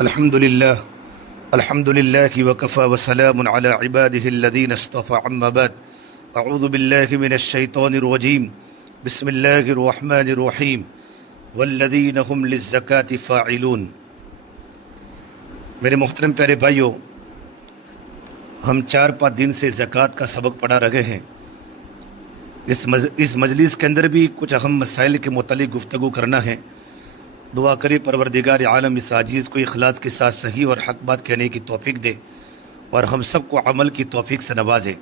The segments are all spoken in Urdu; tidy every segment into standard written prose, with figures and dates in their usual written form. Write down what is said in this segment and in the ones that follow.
الحمدللہ الحمدللہ وکفى وسلام علی عباده الذین اصطفى اما بعد اعوذ باللہ من الشیطان الرجیم بسم اللہ الرحمن الرحیم والذین هم للزکاة فاعلون۔ میرے محترم پیارے بھائیوں، ہم 4-5 دن سے زکوٰۃ کا سبق پڑھا رہے ہیں۔ اس مجلس کے اندر بھی کچھ اہم مسائل کے متعلق گفتگو کرنا ہے۔ دعا کرے پروردگار عالم اس عاجز کو اخلاص کے ساتھ صحیح اور حق بات کہنے کی توفیق دے اور ہم سب کو عمل کی توفیق سے نوازے۔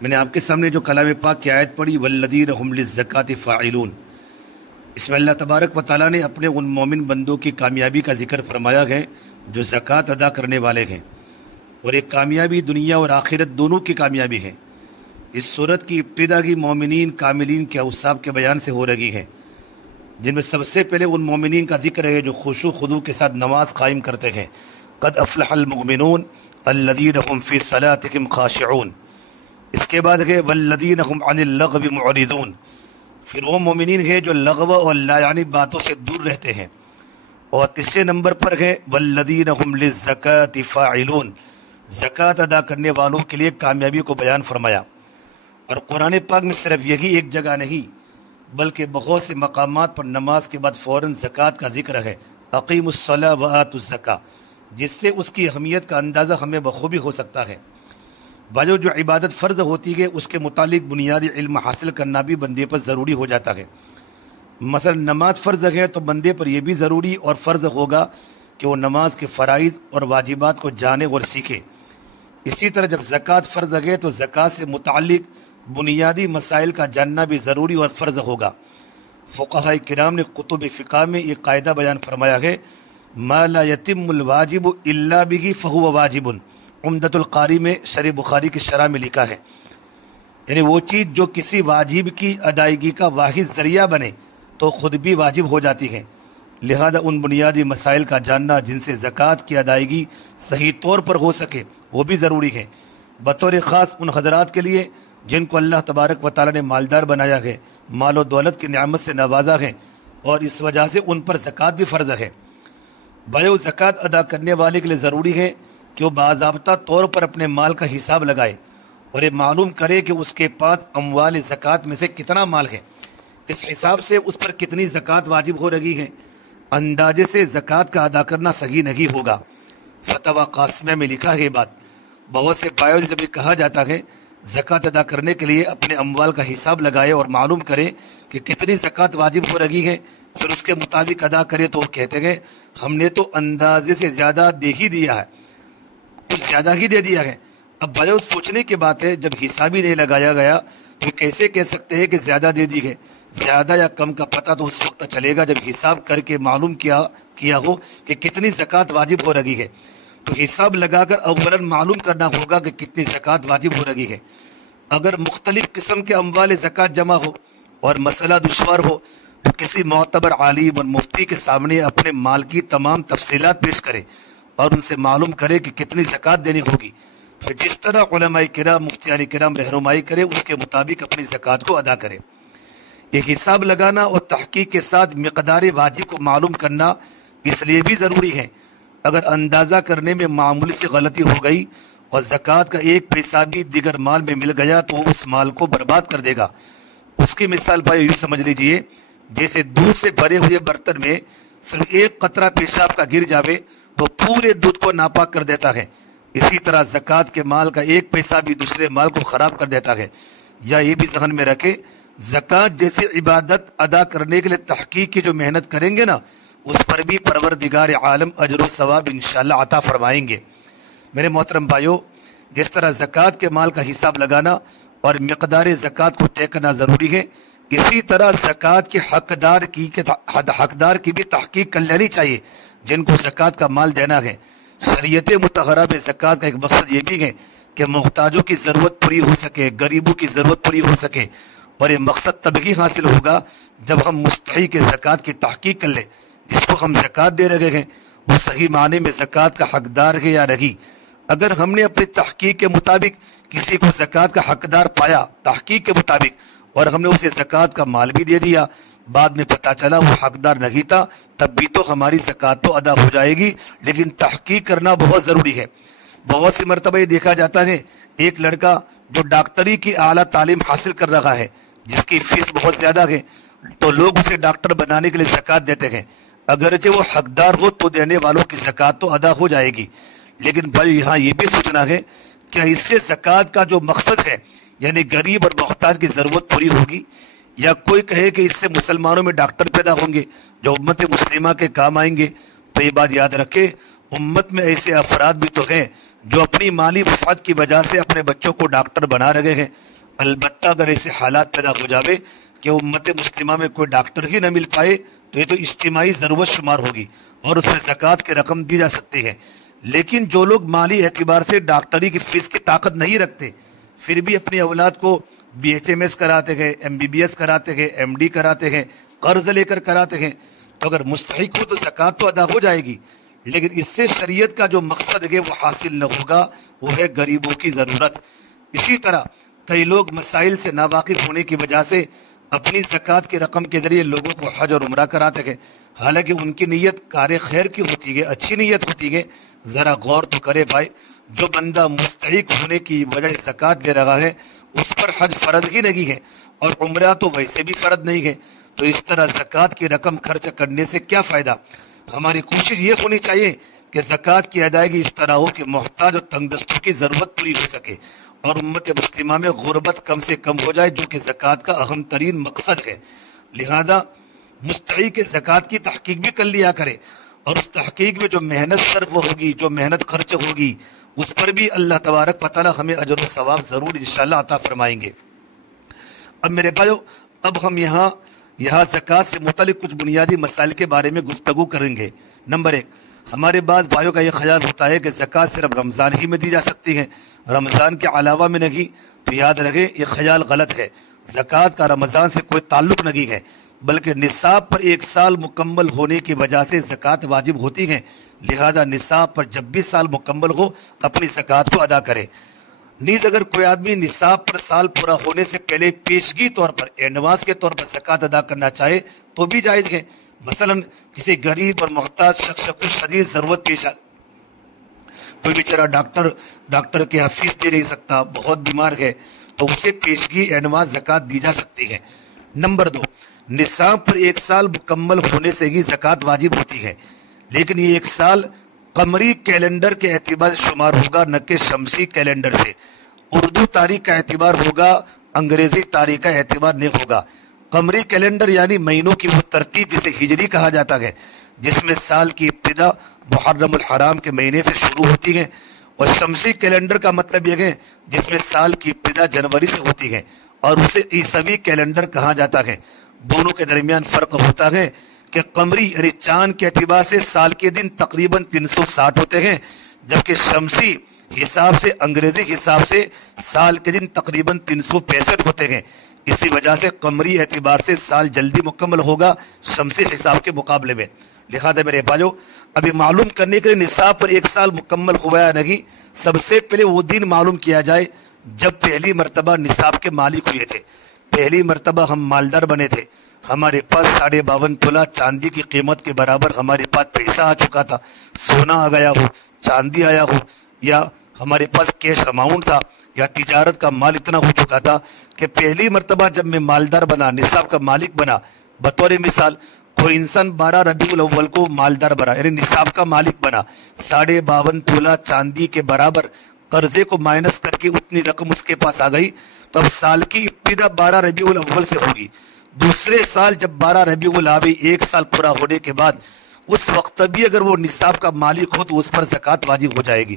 میں نے آپ کے سامنے جو کلام پاک کی آیت پڑھی والذین هم للزکاة فاعلون، اس میں اللہ تبارک و تعالیٰ نے اپنے ان مومن بندوں کی کامیابی کا ذکر فرمایا ہے جو زکوٰۃ ادا کرنے والے ہیں، اور ایک کامیابی دنیا اور آخرت دونوں کی کامیابی ہے۔ اس صورت کی ابتدا کی مومنین کاملین کے اوصاف کے بیان سے ہو رہی ہے، جن میں سب سے پہلے ان مومنین کا ذکر ہے جو خشوع خضوع کے ساتھ نماز قائم کرتے ہیں۔ قد افلح المؤمنون الذین هم فی صلاتهم خاشعون۔ اس کے بعد ہے والذین هم عن اللغو معرضون، پھر وہ مومنین ہیں جو لغو اور لا یعنی باتوں سے دور رہتے ہیں، اور تیسرے نمبر پر ہے والذین هم للزکاة فاعلون، زکوٰۃ ادا کرنے والوں کے لیے کامیابی کو بیان فرمایا۔ اور قرآن پاک میں صرف یہی ایک جگہ نہیں بلکہ بہت سے مقامات پر نماز کے بعد فوراً زکوٰۃ کا ذکر ہے، اقیم الصلاۃ وآتوا الزکاۃ، جس سے اس کی اہمیت کا اندازہ ہمیں بخوبی ہو سکتا ہے۔ بھائیو، جو عبادت فرض ہوتی ہے اس کے متعلق بنیادی علم حاصل کرنا بھی بندے پر ضروری ہو جاتا ہے۔ مثلا نماز فرض ہے تو بندے پر یہ بھی ضروری اور فرض ہوگا کہ وہ نماز کے فرائض اور واجبات کو جانے اور سیکھے۔ اسی طرح جب زکوٰۃ فرض ہے تو زکوٰۃ سے متعلق بنیادی مسائل کا جاننا بھی ضروری اور فرض ہوگا۔ فقہاء کرام نے کتب فقہ میں یہ قاعدہ بیان فرمایا ہے، ما لا یتم الواجب الا بہ فہو واجب۔ عمدۃ القاری میں شرح بخاری کی شرح میں لکھا ہے، یعنی وہ چیز جو کسی واجب کی ادائیگی کا واحد ذریعہ بنے تو خود بھی واجب ہو جاتی ہے۔ لہذا ان بنیادی مسائل کا جاننا جن سے زکوٰۃ کی ادائیگی صحیح طور پر ہو سکے وہ بھی ضروری ہے، بطور خاص ان حضرات کے لیے جن کو اللہ تبارک و تعالیٰ نے مالدار بنایا ہے، مال و دولت کی نعمت سے نوازا ہے، اور اس وجہ سے ان پر زکوٰۃ بھی فرض ہے۔ بھائیو، زکوٰۃ ادا کرنے والے کے لیے ضروری ہے کہ وہ باضابطہ طور پر اپنے مال کا حساب لگائے اور یہ معلوم کرے کہ اس کے پاس اموال زکوٰۃ میں سے کتنا مال ہے، اس حساب سے اس پر کتنی زکوٰۃ واجب ہو رہی ہے۔ اندازے سے زکوٰۃ کا ادا کرنا صحیح نہیں ہوگا۔ فتویٰ قاسمیہ میں لکھا ہے یہ بات۔ بہت سے بھائیوں جب یہ کہا جاتا ہے زکوٰۃ ادا کرنے کے لیے اپنے اموال کا حساب لگائے اور معلوم کرے کہ کتنی زکوٰۃ واجب ہو رہی ہے، پھر اس کے مطابق ادا کرے، تو وہ کہتے ہیں ہم نے تو اندازے سے زیادہ دے ہی دیا ہے، کچھ زیادہ ہی دے دیا ہے۔ اب بھائیو، سوچنے کی بات ہے، جب حساب ہی نہیں لگایا گیا تو کیسے کہہ سکتے ہیں کہ زیادہ دے دی ہے؟ زیادہ یا کم کا پتہ تو اس وقت چلے گا جب حساب کر کے معلوم کیا ہو کہ کتنی زکوٰۃ واجب ہو رہی ہے۔ تو حساب لگا کر اولاً معلوم کرنا ہوگا کہ کتنی زکوٰۃ واجب ہو رہی ہے۔ اگر مختلف قسم کے اموال زکوٰۃ جمع ہو اور مسئلہ دشوار ہو تو کسی معتبر عالم اور مفتی کے سامنے اپنے مال کی تمام تفصیلات پیش کرے اور ان سے معلوم کرے کہ کتنی زکوٰۃ دینی ہوگی، پھر جس طرح علماء کرام مفتیان کرام رہنمائی کرے اس کے مطابق اپنی زکوٰۃ کو ادا کرے۔ یہ حساب لگانا اور تحقیق کے ساتھ مقدار واجب کو معلوم کرنا اس لیے بھی ضروری ہے، اگر اندازہ کرنے میں معمولی سی غلطی ہو گئی اور زکوٰۃ کا ایک پیسہ بھی دیگر مال میں مل گیا تو اس مال کو برباد کر دے گا۔ اس کی مثال بھائی یوں سمجھ لیجئے، جیسے دودھ سے بھرے ہوئے برتن میں صرف ایک قطرہ پیشاب کا گر جاوے تو پورے دودھ کو ناپاک کر دیتا ہے، اسی طرح زکوٰۃ کے مال کا ایک پیسہ بھی دوسرے مال کو خراب کر دیتا ہے۔ یا یہ بھی ذہن میں رکھے، زکوٰۃ جیسے عبادت ادا کرنے کے لیے تحقیق کی جو محنت کریں گے نا، اس پر بھی پروردگار عالم اجر و ثواب انشاءاللہ عطا فرمائیں گے۔ میرے محترم بھائیو، جس طرح زکوٰۃ کے مال کا حساب لگانا اور مقدار زکوٰۃ کو طے کرنا ضروری ہے، اسی طرح زکوٰۃ کے حقدار کی بھی تحقیق کر لینی چاہیے جن کو زکوٰۃ کا مال دینا ہے۔ شریعت مطہرہ میں زکوٰۃ کا ایک مقصد یہ بھی ہے کہ محتاجوں کی ضرورت پوری ہو سکے، غریبوں کی ضرورت پوری ہو سکے، اور یہ مقصد تب ہی حاصل ہوگا جب ہم مستحق زکوٰۃ کی تحقیق کر لیں۔ جس کو ہم زکوٰۃ دے رہے ہیں وہ صحیح معنی میں زکوٰۃ کا حقدار ہے یا نہیں۔ اگر ہم نے اپنی تحقیق کے مطابق کسی کو زکوٰۃ کا حقدار پایا تحقیق کے مطابق، اور ہم نے اسے زکوٰۃ کا مال بھی دے دیا، بعد میں پتہ چلا وہ حقدار نہیں تھا، تب بھی تو ہماری زکوٰۃ تو ادا ہو جائے گی، لیکن تحقیق کرنا بہت ضروری ہے۔ بہت سی مرتبہ یہ دیکھا جاتا ہے ایک لڑکا جو ڈاکٹری کی اعلیٰ تعلیم حاصل کر رہا ہے، جس کی فیس بہت زیادہ ہے، تو لوگ اسے ڈاکٹر بنانے کے لیے زکوٰۃ دیتے ہیں، اگرچہ وہ حقدار ہو تو دینے والوں کی زکوٰۃ تو ادا ہو جائے گی، لیکن بھائی یہاں یہ بھی سوچنا ہے کہ اس سے زکوٰۃ کا جو مقصد ہے یعنی غریب اور محتاج کی ضرورت پوری ہوگی، یا کوئی کہے کہ اس سے مسلمانوں میں ڈاکٹر پیدا ہوں گے جو امت مسلمہ کے کام آئیں گے، تو یہ بات یاد رکھے امت میں ایسے افراد بھی تو ہیں جو اپنی مالی وسعت کی وجہ سے اپنے بچوں کو ڈاکٹر بنا رہے ہیں، البتہ اگر ایسے حالات پیدا ہو جاوے کہ امت مسلمہ میں کوئی ڈاکٹر ہی نہ مل پائے تو یہ تو اجتماعی ضرورت شمار ہوگی اور اس میں زکوٰۃ کی رقم دی جا سکتی ہے۔ لیکن جو لوگ مالی اعتبار سے ڈاکٹری کی فیس کی طاقت نہیں رکھتے، پھر بھی اپنی اولاد کو BHMS کراتے ہیں، MBBS کراتے ہیں، MD کراتے ہیں، قرض لے کر کراتے ہیں، تو اگر مستحق ہو تو زکوٰۃ تو ادا ہو جائے گی، لیکن اس سے شریعت کا جو مقصد ہے وہ حاصل نہ ہوگا، وہ ہے غریبوں کی ضرورت۔ اسی طرح کئی لوگ مسائل سے ناواقف ہونے کی وجہ سے اپنی زکوٰۃ کی رقم کے ذریعے لوگوں کو حج اور عمرہ کراتے ہیں، حالانکہ ان کی نیت کار خیر کی ہوتی ہے، اچھی نیت ہوتی ہے۔ ذرا غور تو کرے بھائی، جو بندہ مستحق ہونے کی وجہ سے زکوٰۃ دے رہا ہے اس پر حج فرض ہی نہیں ہے اور عمرہ تو ویسے بھی فرض نہیں ہے، تو اس طرح زکوٰۃ کی رقم خرچ کرنے سے کیا فائدہ؟ ہماری کوشش یہ ہونی چاہیے کہ زکوٰۃ کی ادائیگی اس طرح ہو کہ محتاج اور تنگ دستوں کی ضرورت پوری ہو سکے اور امت مسلمہ میں غربت کم سے کم ہو جائے، جو کہ زکوٰۃ کا اہم ترین مقصد ہے۔ لہذا مستحق زکوٰۃ کی تحقیق بھی کر لیا کرے، اور اس تحقیق میں جو محنت صرف ہوگی، جو محنت خرچ ہوگی، اس پر بھی اللہ تبارک و تعالی ہمیں اجر و ثواب ضرور انشاءاللہ عطا فرمائیں گے۔ اب میرے بھائیو، اب ہم یہاں زکوٰۃ سے متعلق کچھ بنیادی مسائل کے بارے میں گفتگو کریں گے۔ نمبر 1، ہمارے بعض بھائیوں کا یہ خیال ہوتا ہے کہ زکوٰۃ صرف رمضان ہی میں دی جا سکتی ہے، رمضان کے علاوہ میں نہیں، تو یاد رکھیں یہ خیال غلط ہے۔ زکوٰۃ کا رمضان سے کوئی تعلق نہیں ہے، بلکہ نصاب پر 1 سال مکمل ہونے کی وجہ سے زکوٰۃ واجب ہوتی ہے، لہذا نصاب پر جب بھی سال مکمل ہو اپنی زکوٰۃ کو ادا کرے۔ نیز اگر کوئی آدمی نصاب پر سال پورا ہونے سے پہلے پیشگی طور پر، ایڈوانس کے طور پر زکوٰۃ ادا کرنا چاہے تو بھی جائز ہے۔ مثلا کسی غریب اور محتاج شخص کو شدید ضرورت پیش آ، کوئی بیچارہ ڈاکٹر کے یہاں فیس دے نہیں سکتا، بہت بیمار ہے، تو اسے پیشگی ایڈوانس زکوٰۃ دی جا سکتی ہے۔ نمبر 2، نصاب پر 1 سال مکمل ہونے سے ہی زکوٰۃ واجب ہوتی ہے، لیکن یہ 1 سال قمری کیلنڈر کے اعتبار سے شمار ہوگا، نہ کہ شمسی کیلنڈر سے۔ اردو تاریخ کا اعتبار ہوگا، انگریزی تاریخ کا اعتبار نہیں ہوگا۔ قمری کیلنڈر یعنی مہینوں کی وہ ترتیب جسے ہجری کہا جاتا ہے، جس میں سال کی ابتدا محرم الحرام کے مہینے سے شروع ہوتی ہے، اور شمسی کیلنڈر کا مطلب یہ ہے جس میں سال کی ابتدا جنوری سے ہوتی ہے، اور اسے عیسوی کیلنڈر کہا جاتا ہے۔ دونوں کے درمیان فرق ہوتا ہے کہ قمری یعنی چاند کے اعتبار سے سال کے دن تقریباً 360 ہوتے ہیں، جبکہ شمسی حساب سے، انگریزی حساب سے سال کے دن تقریباً 365 ہوتے ہیں۔ اسی وجہ سے قمری اعتبار سے سال جلدی مکمل ہوگا شمسی حساب کے مقابلے میں۔ لہذا میرے بھائیو، ابھی معلوم کرنے کے لیے نصاب پر 1 سال مکمل ہوا یا نہیں، سب سے پہلے وہ دن معلوم کیا جائے جب پہلی مرتبہ نصاب کے مالک ہوئے تھے، پہلی مرتبہ ہم مالدار بنے تھے، ہمارے پاس 52.5 تولہ چاندی کی قیمت کے برابر ہمارے پاس پیسہ آ چکا تھا، سونا آ گیا ہو، چاندی آیا ہو، یا ہمارے پاس کیش اماؤنٹ تھا، یا تجارت کا مال اتنا ہو چکا تھا کہ پہلی مرتبہ جب میں مالدار بنا، نصاب کا مالک بنا۔ بطور مثال کوئی انسان 12 ربیع الاول کو مالدار بنا، یعنی نصاب کا مالک بنا، 52.5 تولہ چاندی کے برابر قرضے کو مائنس کر کے اتنی رقم اس کے پاس آ گئی، تو اب سال کی ابتدا 12 ربیع الاول سے ہوگی۔ دوسرے سال جب 12 ربیع الاول 1 سال پورا ہونے کے بعد، اس وقت بھی اگر وہ نصاب کا مالک ہو تو اس پر زکوٰۃ واجب ہو جائے گی۔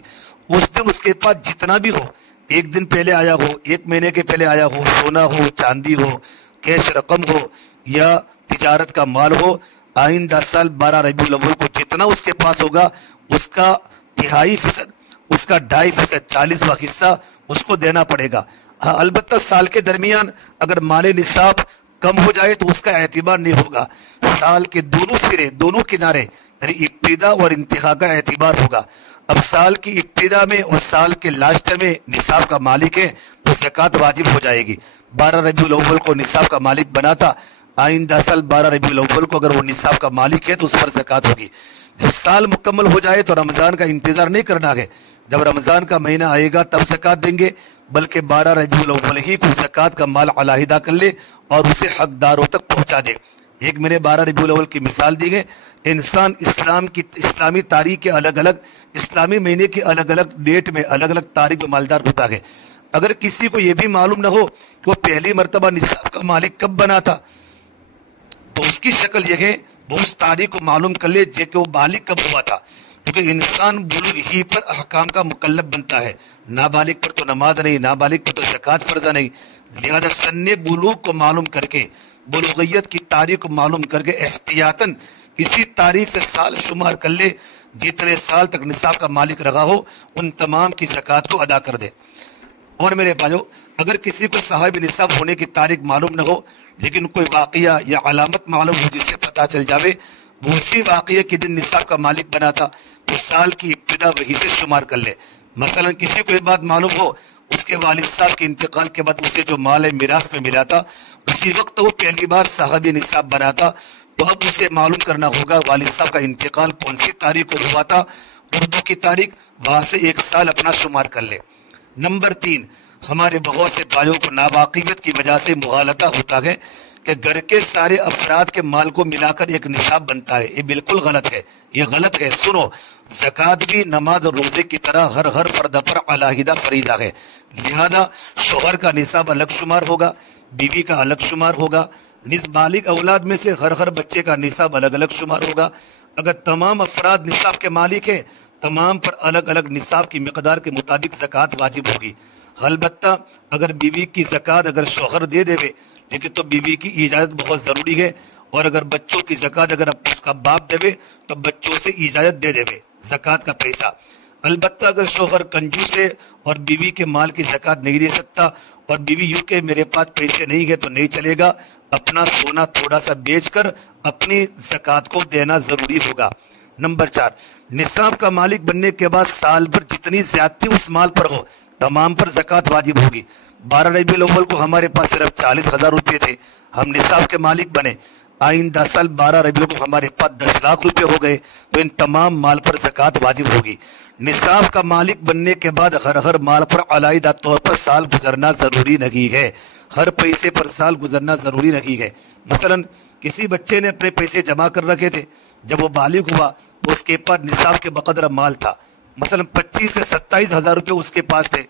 اس دن اس کے پاس جتنا بھی ہو، 1 دن پہلے آیا ہو، 1 مہینے کے پہلے آیا ہو، سونا ہو، چاندی ہو، کیش رقم ہو یا تجارت کا مال ہو، آئندہ سال 12 ربیع الاول کو جتنا اس کے پاس ہوگا اس کا 3.5%، اس کا 2.5%، 40واں حصہ اس کو دینا پڑے گا۔ ہاں البتہ سال کے درمیان اگر مال نصاب کم ہو جائے تو اس کا اعتبار نہیں ہوگا، سال کے دونوں سرے، دونوں کنارے یعنی ابتدا اور انتہا کا اعتبار ہوگا۔ اب سال کی ابتدا میں اور سال کے لاسٹ میں نصاب کا مالک ہے تو زکوٰۃ واجب ہو جائے گی۔ 12 ربیع الاول کو نصاب کا مالک بنا تھا، آئندہ سال 12 ربیع الاول کو اگر وہ نصاب کا مالک ہے تو اس پر زکوٰۃ ہوگی۔ جب سال مکمل ہو جائے تو رمضان کا انتظار نہیں کرنا ہے، جب رمضان کا مہینہ آئے گا تب زکوٰۃ دیں گے، بلکہ 12 ربیع الاول ہی کو زکوٰۃ کا مال علیحدہ کر لے اور اسے حقداروں تک پہنچا دے۔ ایک میں نے 12 ربیع الاول کی مثال دی ہے۔ انسان اسلامی تاریخ کے الگ الگ اسلامی مہینے کے الگ الگ ڈیٹ میں الگ الگ تاریخ میں مالدار ہوتا ہے۔ اگر کسی کو یہ بھی معلوم نہ ہو کہ وہ پہلی مرتبہ نصاب کا مالک کب بنا تھا تو اس کی شکل یہ ہے وہ اس تاریخ کو معلوم کر لے کہ وہ بالغ کب ہوا تھا، کیونکہ انسان بلوغ ہی پر احکام کا مکلف بنتا ہے، نابالغ پر تو نماز نہیں، نابالغ پر تو زکوٰۃ فرض نہیں۔ لہذا سن بلوغ کو معلوم کر کے، بلوغیت کی تاریخ کو معلوم کر کے احتیاطاً اسی تاریخ سے سال شمار کر لے، جتنے سال تک نصاب کا مالک رہا ہو ان تمام کی زکوٰۃ کو ادا کر دے۔ اور میرے بھائیو، اگر کسی کو صاحب نصاب ہونے کی تاریخ معلوم نہ ہو لیکن کوئی واقعہ یا علامت معلوم ہو جس سے پتہ چل جاوے وہ اسی واقعے کے دن نصاب کا مالک بنا تھا تو سال کی ابتدا وہی سے شمار کر لے۔ مثلا کسی کو یہ بات معلوم ہو اس کے والد صاحب کے انتقال کے بعد اسے جو مال میراث میں ملا تھا اسی وقت وہ پہلی بار صاحب نصاب بنا تھا، تو اب اسے معلوم کرنا ہوگا والد صاحب کا انتقال کون سی تاریخ کو ہوا تھا، اردو کی تاریخ، وہاں سے ایک سال اپنا شمار کر لے۔ نمبر 3، ہمارے بہت سے بھائیوں کو ناواقفیت کی وجہ سے مغالطہ ہوتا ہے کہ گھر کے سارے افراد کے مال کو ملا کر ایک نصاب بنتا ہے۔ یہ بالکل غلط ہے، یہ غلط ہے۔ سنو، زکوٰۃ بھی نماز اور روزے کی طرح ہر فرد پر علیحدہ فریضہ ہے، لہذا شوہر کا نصاب الگ شمار ہوگا، بیوی کا الگ شمار ہوگا، بالغ اولاد میں سے ہر بچے کا نصاب الگ الگ شمار ہوگا۔ اگر تمام افراد نصاب کے مالک ہیں تمام پر الگ الگ نصاب کی مقدار کے مطابق زکوٰۃ واجب ہوگی۔ البتہ اگر بیوی کی زکوٰۃ اگر شوہر دے دے لیکن تو بیوی کی اجازت بہت ضروری ہے، اور اگر بچوں کی زکوٰۃ اگر اس کا باپ دے تو بچوں سے اجازت دے دے زکوٰۃ کا پیسہ۔ البتہ اگر شوہر کنجوس ہے اور بیوی کے مال کی زکوٰۃ نہیں دے سکتا اور بیوی یوں کہ میرے پاس پیسے نہیں ہے تو نہیں چلے گا، اپنا سونا تھوڑا سا بیچ کر اپنی زکوٰۃ کو دینا ضروری ہوگا۔ نمبر 4، نصاب کا مالک بننے کے بعد سال بھر جتنی زیادتی اس مال پر ہو تمام پر زکوٰۃ واجب ہوگی۔ 12 ربیع الاول کو ہمارے پاس صرف 40,000 روپے تھے، ہم نصاب کے مالک بنے، آئندہ سال 12 ربیع کو ہمارے پاس 10 لاکھ روپے ہو گئے تو ان تمام مال پر زکوٰۃ واجب ہوگی۔ نصاب کا مالک بننے کے بعد ہر مال پر علیحدہ طور پر سال گزرنا ضروری نہیں ہے، ہر پیسے پر سال گزرنا ضروری نہیں ہے۔ مثلا کسی بچے نے اپنے پیسے جمع کر رکھے تھے، جب وہ بالغ ہوا تو اس کے پاس نصاب کے بقدر مال تھا، مثلا 25 سے 27,000 روپے اس کے پاس تھے۔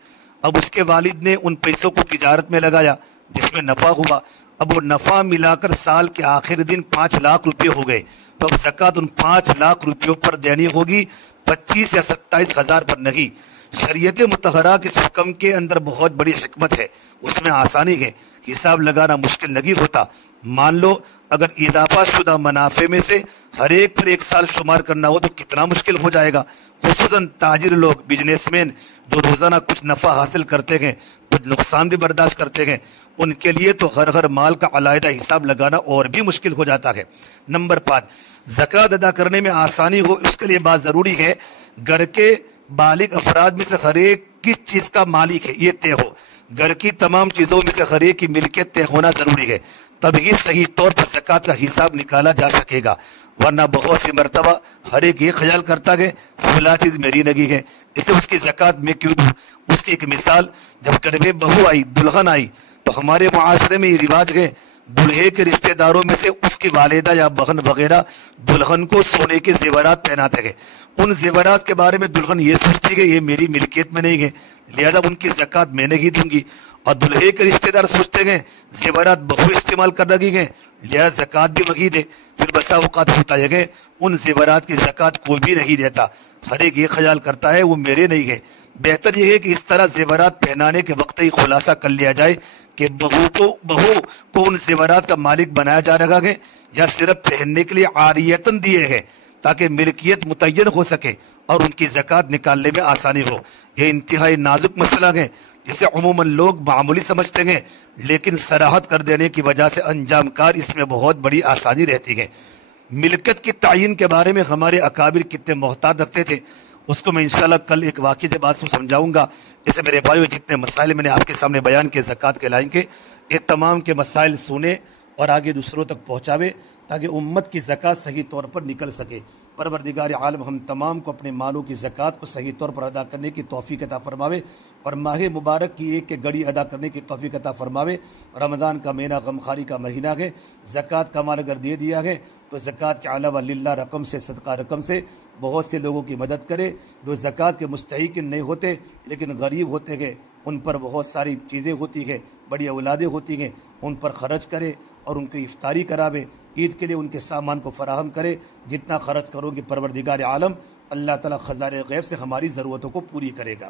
اب اس کے والد نے ان پیسوں کو تجارت میں لگایا جس میں نفع ہوا، اب وہ نفع ملا کر سال کے آخر دن 5 لاکھ روپے ہو گئے، تو اب زکوٰۃ ان 5 لاکھ روپیوں پر دینی ہوگی، 25 یا 27,000 پر نہیں۔ شریعت مطہرہ کے اس حکم کے اندر بہت بڑی حکمت ہے، اس میں آسانی ہے، حساب لگانا مشکل نہیں ہوتا۔ مان لو اگر اضافہ شدہ منافع میں سے ہر ایک پر ایک سال شمار کرنا ہو تو کتنا مشکل ہو جائے گا، خصوصاً تاجر لوگ، بزنس مین جو روزانہ کچھ نفع حاصل کرتے ہیں، کچھ نقصان بھی برداشت کرتے ہیں، ان کے لیے تو ہر مال کا علیحدہ حساب لگانا اور بھی مشکل ہو جاتا ہے۔ نمبر 5، زکوٰۃ ادا کرنے میں آسانی ہو اس کے لیے بات ضروری ہے گھر کے بالغ افراد میں سے ہر ایک کس چیز کا مالک ہے یہ طے ہو، گھر کی تمام چیزوں میں سے ہر ایک کی ملکیت طے ہونا ضروری ہے، تبھی صحیح طور پر زکوٰۃ کا حساب نکالا جا سکے گا، ورنہ بہت سی مرتبہ ہر ایک یہ خیال کرتا ہے فلاں چیز میری نہیں ہے اس لیے اس کی زکوٰۃ میں کیوں دوں۔ اس کی ایک مثال، جب گھر میں بہو آئی، دلہن آئی، تو ہمارے معاشرے میں یہ رواج ہے دلہے کے رشتہ داروں میں سے اس کی والدہ یا بہن وغیرہ دلہن کو سونے کے زیورات پہناتے ہیں، ان زیورات کے بارے میں دلہن یہ سوچتی ہے یہ میری ملکیت میں نہیں ہے لہذا ان کی زکوٰۃ میں نہیں دوں گی، اور دلہے کے رشتہ دار سوچتے ہیں زیورات بہو استعمال کر رہی ہیں لہذا زکوٰۃ بھی وہی دے، پھر بسا اوقات ہوتا ہے ان زیورات کی زکوٰۃ کوئی بھی نہیں دیتا، ہر ایک یہ خیال کرتا ہے وہ میرے نہیں ہے۔ بہتر یہ ہے کہ اس طرح زیورات پہنانے کے وقت ہی خلاصہ کر لیا جائے کہ بہو کو ان زیورات کا مالک بنایا جا رہا ہے یا صرف پہننے کے لیے عاریتاً دیے ہیں تاکہ ملکیت متعین ہو سکے اور ان کی زکوٰۃ نکالنے میں آسانی ہو۔ یہ انتہائی نازک مسئلہ ہے جسے عموماً لوگ معمولی سمجھتے ہیں، لیکن صراحت کر دینے کی وجہ سے انجام کار اس میں بہت بڑی آسانی رہتی ہے۔ ملکت کی تعین کے بارے میں ہمارے اکابر کتنے محتاط رکھتے تھے اس کو میں انشاءاللہ کل ایک واقعے کے بعد سمجھاؤں گا۔ جیسے میرے بھائیو جتنے مسائل میں نے آپ کے سامنے بیان کے زکوٰۃ کے لائن کے، یہ تمام کے مسائل سنیں اور آگے دوسروں تک پہنچاوے تاکہ امت کی زکوٰۃ صحیح طور پر نکل سکے۔ پروردگار عالم ہم تمام کو اپنے مالوں کی زکوٰۃ کو صحیح طور پر ادا کرنے کی توفیق عطا فرماوے اور ماہ مبارک کی ایک گھڑی ادا کرنے کی توفیق عطا فرماوے۔ رمضان کا مہینہ غمخواری کا مہینہ ہے، زکوٰۃ کا مال اگر دے دیا ہے تو زکوٰۃ کے علاوہ للہ رقم سے، صدقہ رقم سے بہت سے لوگوں کی مدد کرے جو زکوٰۃ کے مستحق نہیں ہوتے لیکن غریب ہوتے ہیں، ان پر بہت ساری چیزیں ہوتی ہیں، بڑی اولادیں ہوتی ہیں، ان پر خرچ کرے اور ان کی افطاری کراوے، عید کے لیے ان کے سامان کو فراہم کرے۔ جتنا خرچ کرو گے پروردگار عالم اللہ تعالیٰ خزانۂ غیب سے ہماری ضرورتوں کو پوری کرے گا۔